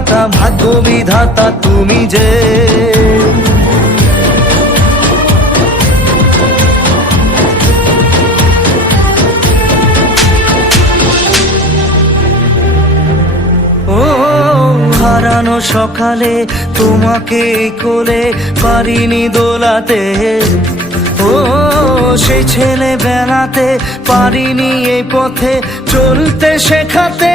ত্রাতা ভাগ্য বিধাতা তুমি যে। হারানো সকালে তোমাকে কোলে পারিনি দোলাতে। ও সেই ছেলে বেলাতে পারিনি এই পথে চলতে শেখাতে।